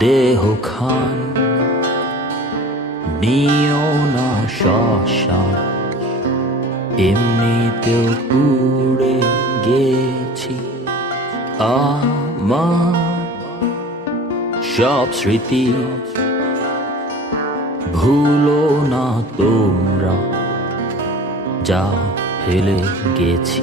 দেহখান নিও না শ্মশান, এমনিতেও পুড়ে গেছি। আমার সব স্মৃতি ভুলো না তোমরা, যা ফেলে গেছি।